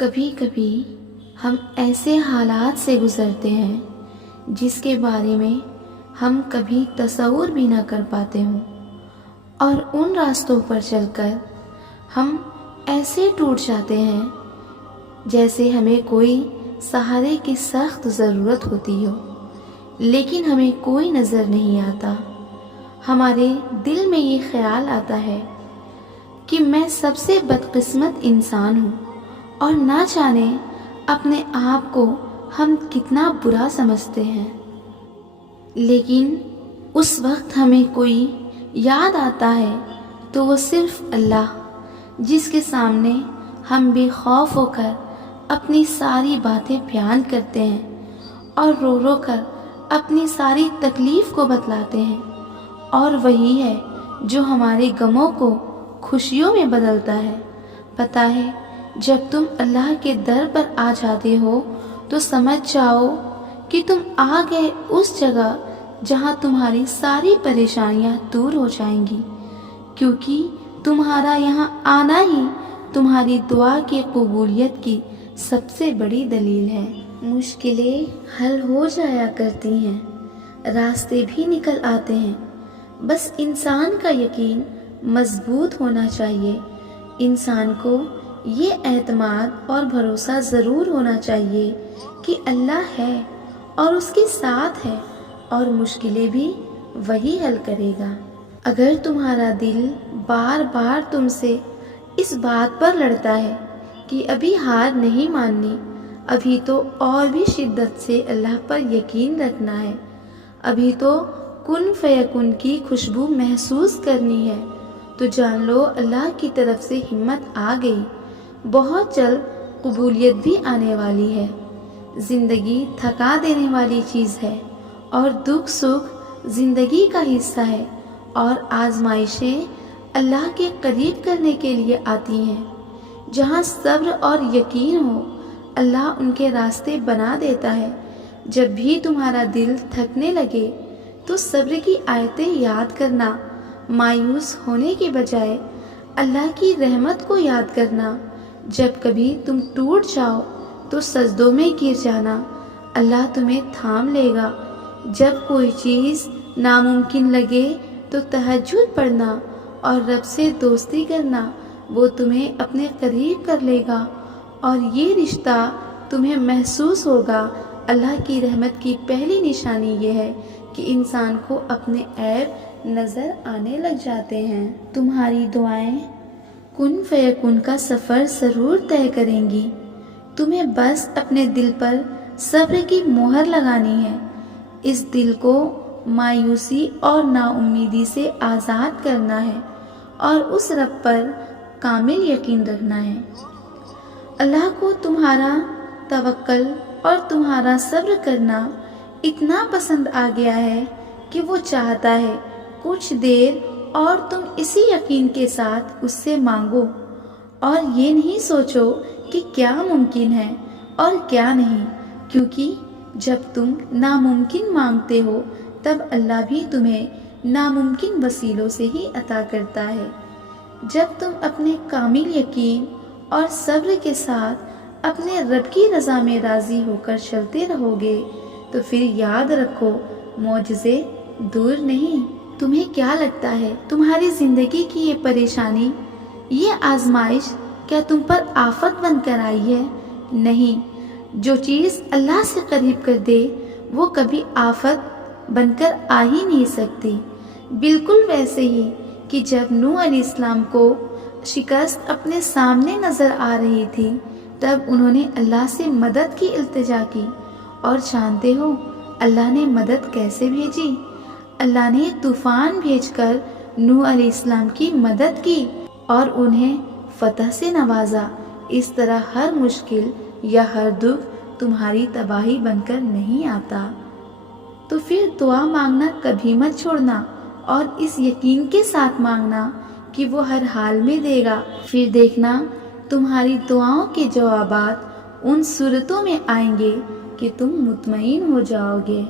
کبھی کبھی ہم ایسے حالات سے گزرتے ہیں جس کے بارے میں ہم کبھی تصور بھی نہ کر پاتے ہوں، اور ان راستوں پر چل کر ہم ایسے ٹوٹ جاتے ہیں جیسے ہمیں کوئی سہارے کی سخت ضرورت ہوتی ہو، لیکن ہمیں کوئی نظر نہیں آتا۔ ہمارے دل میں یہ خیال آتا ہے کہ میں سب سے بدقسمت انسان ہوں، اور نہ جانے اپنے آپ کو ہم کتنا برا سمجھتے ہیں۔ لیکن اس وقت ہمیں کوئی یاد آتا ہے تو وہ صرف اللہ، جس کے سامنے ہم بے خوف ہو کر اپنی ساری باتیں بیان کرتے ہیں اور رو رو کر اپنی ساری تکلیف کو بتلاتے ہیں، اور وہی ہے جو ہمارے غموں کو خوشیوں میں بدلتا ہے۔ پتہ ہے، جب تم اللہ کے در پر آ جاتے ہو تو سمجھ جاؤ کہ تم آ گئے اس جگہ جہاں تمہاری ساری پریشانیاں دور ہو جائیں گی، کیونکہ تمہارا یہاں آنا ہی تمہاری دعا کی قبولیت کی سب سے بڑی دلیل ہے۔ مشکلیں حل ہو جایا کرتی ہیں، راستے بھی نکل آتے ہیں، بس انسان کا یقین مضبوط ہونا چاہیے۔ انسان کو یہ اعتماد اور بھروسہ ضرور ہونا چاہیے کہ اللہ ہے اور اس کے ساتھ ہے، اور مشکلیں بھی وہی حل کرے گا۔ اگر تمہارا دل بار بار تم سے اس بات پر لڑتا ہے کہ ابھی ہار نہیں ماننی، ابھی تو اور بھی شدت سے اللہ پر یقین رکھنا ہے، ابھی تو کن فیکن کی خوشبو محسوس کرنی ہے، تو جان لو اللہ کی طرف سے ہمت آ گئی، بہت جلد قبولیت بھی آنے والی ہے۔ زندگی تھکا دینے والی چیز ہے، اور دکھ سکھ زندگی کا حصہ ہے، اور آزمائشیں اللہ کے قریب کرنے کے لیے آتی ہیں۔ جہاں صبر اور یقین ہو، اللہ ان کے راستے بنا دیتا ہے۔ جب بھی تمہارا دل تھکنے لگے تو صبر کی آیتیں یاد کرنا، مایوس ہونے کے بجائے اللہ کی رحمت کو یاد کرنا۔ جب کبھی تم ٹوٹ جاؤ تو سجدوں میں گر جانا، اللہ تمہیں تھام لے گا۔ جب کوئی چیز ناممکن لگے تو تہجد پڑھنا اور رب سے دوستی کرنا، وہ تمہیں اپنے قریب کر لے گا، اور یہ رشتہ تمہیں محسوس ہوگا۔ اللہ کی رحمت کی پہلی نشانی یہ ہے کہ انسان کو اپنے عیب نظر آنے لگ جاتے ہیں۔ تمہاری دعائیں کن فیکن کا سفر ضرور طے کریں گی، تمہیں بس اپنے دل پر صبر کی مہر لگانی ہے، اس دل کو مایوسی اور نا امیدی سے آزاد کرنا ہے، اور اس رب پر کامل یقین رکھنا ہے۔ اللہ کو تمہارا توکل اور تمہارا صبر کرنا اتنا پسند آ گیا ہے کہ وہ چاہتا ہے کچھ دیر اور تم اسی یقین کے ساتھ اس سے مانگو، اور یہ نہیں سوچو کہ کیا ممکن ہے اور کیا نہیں، کیونکہ جب تم ناممکن مانگتے ہو تب اللہ بھی تمہیں ناممکن وسیلوں سے ہی عطا کرتا ہے۔ جب تم اپنے کامل یقین اور صبر کے ساتھ اپنے رب کی رضا میں راضی ہو کر چلتے رہو گے تو پھر یاد رکھو، معجزے دور نہیں۔ تمہیں کیا لگتا ہے تمہاری زندگی کی یہ پریشانی، یہ آزمائش کیا تم پر آفت بن کر آئی ہے؟ نہیں، جو چیز اللہ سے قریب کر دے وہ کبھی آفت بن کر آ ہی نہیں سکتی۔ بالکل ویسے ہی کہ جب نوح علیہ السلام کو شکست اپنے سامنے نظر آ رہی تھی تب انہوں نے اللہ سے مدد کی التجا کی، اور جانتے ہو اللہ نے مدد کیسے بھیجی؟ اللہ نے طوفان بھیج کر نوح علیہ السلام کی مدد کی اور انہیں فتح سے نوازا۔ اس طرح ہر مشکل یا ہر دکھ تمہاری تباہی بن کر نہیں آتا۔ تو پھر دعا مانگنا کبھی مت چھوڑنا، اور اس یقین کے ساتھ مانگنا کہ وہ ہر حال میں دے گا۔ پھر دیکھنا تمہاری دعاؤں کے جوابات ان صورتوں میں آئیں گے کہ تم مطمئن ہو جاؤ گے۔